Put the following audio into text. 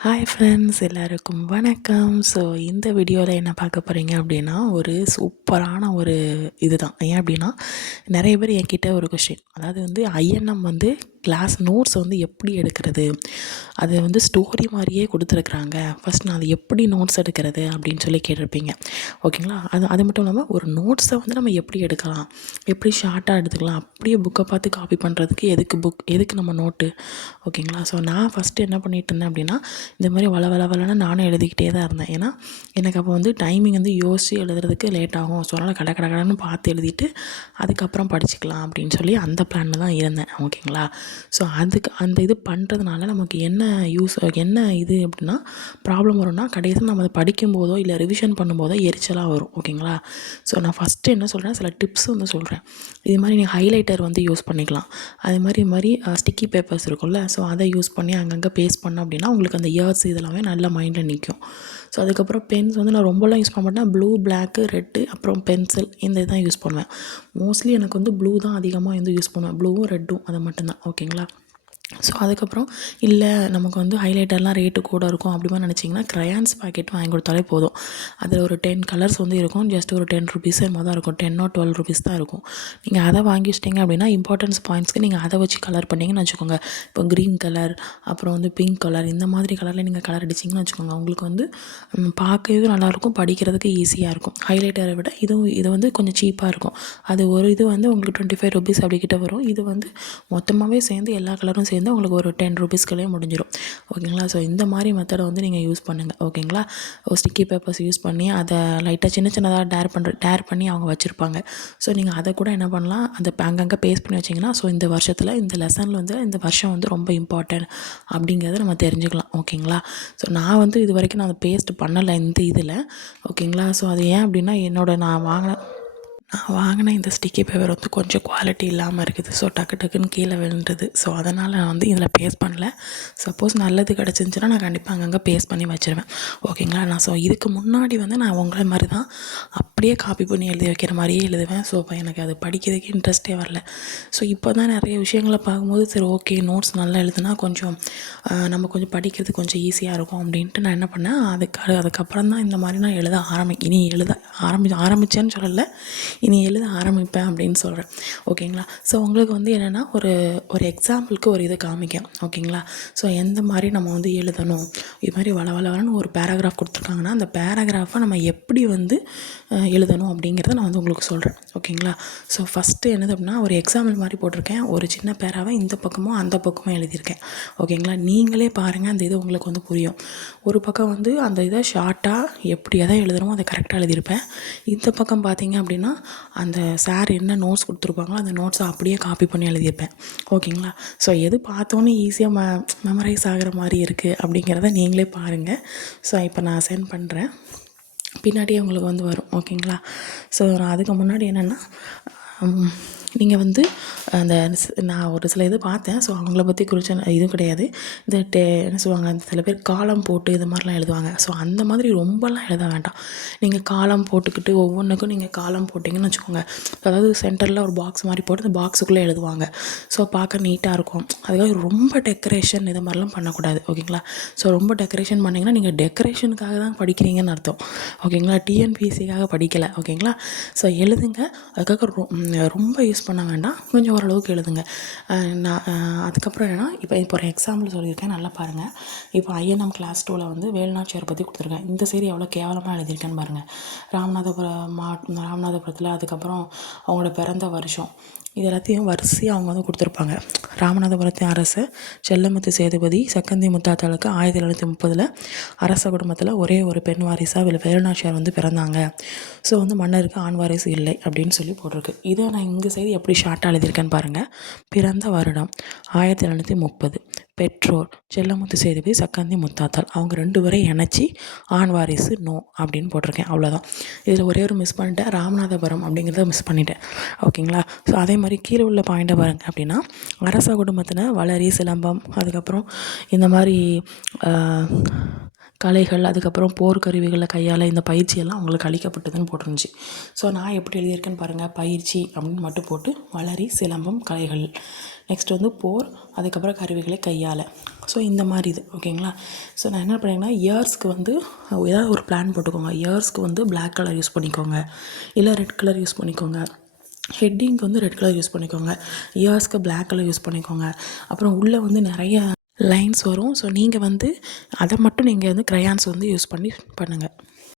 Hi friends எல்லாருக்கும் வணக்கம். So இந்த வீடியோவில் என்ன பார்க்க போகிறீங்க அப்படின்னா ஒரு சூப்பரான ஒரு இதுதான். ஏன் அப்படின்னா நிறைய பேர் என்கிட்ட ஒரு கொஷின் அதாவது வந்து ஐஎன்எம் வந்து கிளாஸ் நோட்ஸ் வந்து எப்படி எடுக்கிறது? அது வந்து ஸ்டோரி மாதிரியே கொடுத்துருக்குறாங்க. ஃபஸ்ட் நான் அது எப்படி நோட்ஸ் எடுக்கிறது அப்படின்னு சொல்லி கேட்டிருப்பீங்க. ஓகேங்களா அது அது மட்டும் இல்லாமல் ஒரு நோட்ஸை வந்து நம்ம எப்படி எடுக்கலாம்? எப்படி ஷார்ட்டாக எடுத்துக்கலாம்? அப்படியே புக்கை பார்த்து காப்பி பண்ணுறதுக்கு எதுக்கு புக் எதுக்கு நம்ம நோட்டு ஓகேங்களா ஸோ நான் ஃபஸ்ட்டு என்ன பண்ணிகிட்டு இருந்தேன் அப்படின்னா இந்த மாதிரி வள வள வளன்னு நானும் எழுதிக்கிட்டே தான் இருந்தேன். ஏன்னா எனக்கு அப்போ வந்து டைமிங் வந்து யோசித்து எழுதுறதுக்கு லேட் ஆகும். ஸோ அதனால் கடை கடை கடைன்னு பார்த்து எழுதிட்டு அதுக்கப்புறம் படிச்சுக்கலாம் அப்படின்னு சொல்லி அந்த பிளானில் தான் இருந்தேன். ஓகேங்களா ஸோ அதுக்கு அந்த இது பண்ணுறதுனால நமக்கு என்ன யூஸ் என்ன இது அப்படின்னா ப்ராப்ளம் வரும்னா கடைசியாக நம்ம அதை படிக்கும்போதோ இல்லை ரிவிஷன் பண்ணும்போதோ எரிச்சலாக வரும். ஓகேங்களா? ஸோ நான் ஃபஸ்ட்டு என்ன சொல்கிறேன் சில டிப்ஸ் வந்து சொல்கிறேன் இது மாதிரி நீங்கள் ஹைலைட்டர் வந்து யூஸ் பண்ணிக்கலாம். அது மாதிரி மாதிரி ஸ்டிக்கி பேப்பர்ஸ் இருக்கும்ல ஸோ அதை யூஸ் பண்ணி அங்கங்கே பேஸ்ட் பண்ணோம் அப்படின்னா உங்களுக்கு அந்த இயர்ஸ் இதெல்லாமே நல்ல மைண்டில் நிற்கும் ஸோ அதுக்கப்புறம் பென்ஸ் வந்து நான் ரொம்பலாம் யூஸ் பண்ண மாட்டேன் ப்ளூ பிளாக்கு ரெட்டு அப்புறம் பென்சில் இந்த இதுதான் யூஸ் பண்ணுவேன். மோஸ்ட்லி எனக்கு வந்து ப்ளூ தான் அதிகமாக வந்து யூஸ் பண்ணுவேன். ப்ளூவும் ரெட்டும் அதை மட்டும்தான். ஓகேங்களா ஸோ அதுக்கப்புறம் இல்லை நமக்கு வந்து ஹைலைட்டர்லாம் ரேட்டு கூட இருக்கும். அப்படிமா நினச்சிங்கன்னா க்ரையான்ஸ் பாக்கெட் வாங்கி கொடுத்தாலே போதும். அதில் ஒரு டென் கலர்ஸ் வந்து இருக்கும். ஜஸ்ட் ஒரு டென் ருபீஸ் என்னமோ தான் இருக்கும். டென் டுவெல் ருபீஸ் தான் இருக்கும். நீங்கள் அதை வாங்கி வச்சிட்டிங்க அப்படின்னா இம்பார்ட்டன்ஸ் பாயிண்ட்ஸ்க்கு நீங்கள் அதை வச்சு கலர் பண்ணிங்கன்னு வச்சுக்கோங்க. இப்போ க்ரீன் கலர் அப்புறம் வந்து பிங்க் கலர் இந்த மாதிரி கலரில் நீங்கள் கலர் அடிச்சிங்கன்னு வச்சுக்கோங்க. உங்களுக்கு வந்து பார்க்கவே நல்லாயிருக்கும். படிக்கிறதுக்கு ஈஸியாக இருக்கும். ஹைலைட்டரை விட இதுவும் இது வந்து கொஞ்சம் சீப்பாக இருக்கும். அது ஒரு இது வந்து உங்களுக்கு டுவெண்ட்டி ஃபைவ் ருபீஸ் அப்படிக்கிட்ட வரும். இது வந்து மொத்தமாகவே சேர்ந்து எல்லா கலரும் சேர்ந்து சேர்ந்து உங்களுக்கு ஒரு டென் ருபீஸ்க்குள்ளே முடிஞ்சிடும் ஓகேங்களா ஸோ இந்த மாதிரி மெத்தடை வந்து நீங்கள் யூஸ் பண்ணுங்கள் ஓகேங்களா ஸ்டிக்கி பேப்பர்ஸ் யூஸ் பண்ணி அதை லைட்டாக சின்ன சின்னதாக டேர் பண்ணுற டேர் பண்ணி அவங்க வச்சுருப்பாங்க. ஸோ நீங்கள் அதை கூட என்ன பண்ணலாம்? அந்த அங்கங்கே பேஸ்ட் பண்ணி வச்சிங்கன்னா ஸோ இந்த வருஷத்தில் இந்த லெசனில் வந்து இந்த வருஷம் வந்து ரொம்ப இம்பார்ட்டன்ட் அப்படிங்கிறத நம்ம தெரிஞ்சுக்கலாம். ஓகேங்களா ஸோ நான் வந்து இது வரைக்கும் நான் அதை பேஸ்ட் பண்ணலை இந்த இதில். ஓகேங்களா ஸோ அது ஏன் அப்படின்னா என்னோட நான் வாங்கின நான் வாங்கின இந்த ஸ்டிக்கி பேப்பர் வந்து கொஞ்சம் குவாலிட்டி இல்லாமல் இருக்குது. ஸோ டக்கு டக்குன்னு கீழே விழுந்துது ஸோ அதனால் நான் வந்து இதில் பேஸ்ட் பண்ணல. சப்போஸ் நல்லது கிடச்சிருந்துச்சின்னா நான் கண்டிப்பாக அங்கங்கே பேஸ்ட் பண்ணி வச்சுருவேன். ஓகேங்களா நான் ஸோ இதுக்கு முன்னாடி வந்து நான் உங்களை மாதிரி தான் அப்படியே காப்பி பண்ணி எழுதி வைக்கிற மாதிரியே எழுதுவேன். ஸோ அப்போ எனக்கு அது படிக்கிறதுக்கு இன்ட்ரெஸ்ட்டே வரல. ஸோ இப்போ தான் நிறைய விஷயங்களை பார்க்கும்போது சரி ஓகே நோட்ஸ் நல்லா எழுதுனா கொஞ்சம் நம்ம கொஞ்சம் படிக்கிறது கொஞ்சம் ஈஸியாக இருக்கும் அப்படின்ட்டு நான் என்ன பண்ணேன் அதுக்கு அதுக்கப்புறம் தான் இந்த மாதிரி நான் எழுத ஆரம்பி இனி எழுத ஆரம்பி ஆரம்பித்தேன்னு சொல்லலை. இனி எழுத ஆரம்பிப்பேன் அப்படின்னு சொல்கிறேன் ஓகேங்களா? ஸோ உங்களுக்கு வந்து என்னென்னா ஒரு ஒரு எக்ஸாம்பிளுக்கு ஒரு இதை காமிக்கேன். ஓகேங்களா? ஸோ எந்த மாதிரி நம்ம வந்து எழுதணும்? இது மாதிரி வள வளன்னு ஒரு பேராகிராஃப் கொடுத்துருக்காங்கன்னா அந்த பேராகிராஃபை நம்ம எப்படி வந்து எழுதணும் அப்படிங்கிறத நான் வந்து உங்களுக்கு சொல்கிறேன் ஓகேங்களா? ஸோ ஃபஸ்ட்டு என்னது அப்படின்னா ஒரு எக்ஸாம்பிள் மாதிரி போட்டிருக்கேன். ஒரு சின்ன பேராவை இந்த பக்கமும் அந்த பக்கமும் எழுதியிருக்கேன். ஓகேங்களா? நீங்களே பாருங்கள் அந்த இது உங்களுக்கு வந்து புரியும். ஒரு பக்கம் வந்து அந்த இதை ஷார்ட்டாக எப்படி எதை எழுதணுமோ அதை கரெக்டாக எழுதியிருப்பேன். இந்த பக்கம் பார்த்தீங்க அப்படின்னா அந்த சார் என்ன நோட்ஸ் கொடுத்துருப்பாங்களோ அந்த நோட்ஸை அப்படியே காப்பி பண்ணி எழுதியிருப்பேன். ஓகேங்களா? ஸோ எது பார்த்தோன்னே ஈஸியாக ம மெமரைஸ் ஆகிற மாதிரி இருக்குது அப்படிங்கிறத நீங்களே பாருங்கள் ஸோ இப்போ நான் சென்ட் பண்ணுறேன் பின்னாடியே உங்களுக்கு வந்து வரும் ஓகேங்களா? ஸோ நான் அதுக்கு முன்னாடி என்னென்னா நீங்கள் வந்து அந்த நான் ஒரு சில இது பார்த்தேன். ஸோ அவங்கள பற்றி குறித்த இதுவும் கிடையாது. இந்த டே என்ன சொல்லுவாங்க அந்த சில பேர் காலம் போட்டு இது மாதிரிலாம் எழுதுவாங்க. ஸோ அந்த மாதிரி ரொம்பலாம் எழுத வேண்டாம். நீங்கள் காலம் போட்டுக்கிட்டு ஒவ்வொன்றுக்கும் நீங்கள் காலம் போட்டிங்கன்னு வச்சுக்கோங்க. அதாவது சென்டரில் ஒரு பாக்ஸ் மாதிரி போட்டு அந்த பாக்ஸுக்குள்ளே எழுதுவாங்க. ஸோ பார்க்க நீட்டாக இருக்கும். அதுக்காக ரொம்ப டெக்கரேஷன் இது மாதிரிலாம் பண்ணக்கூடாது. ஓகேங்களா? ஸோ ரொம்ப டெக்கரேஷன் பண்ணிங்கன்னா நீங்கள் டெக்கரேஷனுக்காக தான் படிக்கிறீங்கன்னு அர்த்தம். ஓகேங்களா? டிஎன்பிஎஸ்சிக்காக படிக்கலை. ஓகேங்களா? ஸோ எழுதுங்க. அதுக்காக ரொம்ப யூஸ் பண்ண வேண்டாம். கொஞ்சம் ஓரளவுக்கு எழுதுங்க. நான் அதுக்கப்புறம் என்னென்னா இப்போ இப்போ ஒரு எக்ஸாம்பிள் சொல்லியிருக்கேன். நல்லா பாருங்கள் இப்போ ஐஎன்எம் கிளாஸ் டூவில் வந்து வேலுநாச்சியார் பற்றி கொடுத்துருக்கேன். இந்த சைடு எவ்வளோ கேவலமாக எழுதியிருக்கேன்னு பாருங்கள் ராமநாதபுரம் மா ராமநாதபுரத்தில் அதுக்கப்புறம் அவங்களோட பிறந்த வருஷம். இது எல்லாத்தையும் வரிசையாக அவங்க வந்து கொடுத்துருப்பாங்க. ராமநாதபுரத்தின் அரசு செல்லமுத்து சேதுபதி சக்கந்தி முத்தாத்தாளுக்கு ஆயிரத்தி தொள்ளாயிரத்தி முப்பதில் அரச குடும்பத்தில் ஒரே ஒரு பெண் வாரிசாக வேலுநாச்சியார் வந்து பிறந்தாங்க. ஸோ வந்து மன்னருக்கு ஆண் வாரிசு இல்லை அப்படின்னு சொல்லி போட்டிருக்கு. இதை நான் இங்கே செய்து எப்படி ஷார்ட்டாக எழுதியிருக்கேன்னு பாருங்கள் பிறந்த வருடம் ஆயிரத்தி எழுநூற்றி முப்பது. பெற்றோர் செல்லமுத்து சேதுபதி சக்கந்தி முத்தாத்தாள் அவங்க ரெண்டு பேரையும் இணைச்சி ஆண் வாரிசு நோ அப்படின்னு போட்டிருக்கேன். அவ்வளோதான் இதில் ஒரே ஒரு மிஸ் பண்ணிட்டேன். ராமநாதபுரம் அப்படிங்கிறத மிஸ் பண்ணிட்டேன். ஓகேங்களா ஸோ அதே மாதிரி கீழே உள்ள பாயிண்ட்டை பாருங்க அப்படின்னா அரச குடும்பத்தில் வளரி சிலம்பம் அதுக்கப்புறம் இந்த மாதிரி கலைகள் அதுக்கப்புறம் போர்க்கருவிகளை கையால் இந்த பயிற்சியெல்லாம் அவங்களுக்கு அளிக்கப்பட்டதுன்னு போட்டிருந்துச்சு. ஸோ நான் எப்படி எழுதியிருக்கேன்னு பாருங்கள் பயிற்சி அப்படின்னு மட்டும் போட்டு வளரி சிலம்பம் கலைகள். நெக்ஸ்ட் வந்து போர் அதுக்கப்புறம் கருவிகளை கையால் ஸோ இந்த மாதிரி இது ஓகேங்களா ஸோ நான் என்ன பண்ணேன்னா இயர்ஸ்க்கு வந்து ஏதாவது ஒரு பிளான் போட்டுக்கோங்க. இயர்ஸ்க்கு வந்து பிளாக் கலர் யூஸ் பண்ணிக்கோங்க. இல்லை ரெட் கலர் யூஸ் பண்ணிக்கோங்க. ஹெட்டிங்க்கு வந்து ரெட் கலர் யூஸ் பண்ணிக்கோங்க. இயர்ஸ்க்கு பிளாக் கலர் யூஸ் பண்ணிக்கோங்க. அப்புறம் உள்ளே வந்து நிறைய லைன்ஸ் வரும். ஸோ நீங்கள் வந்து அதை மட்டும் நீங்கள் வந்து க்ரையான்ஸ் வந்து யூஸ் பண்ணி பண்ணுங்கள்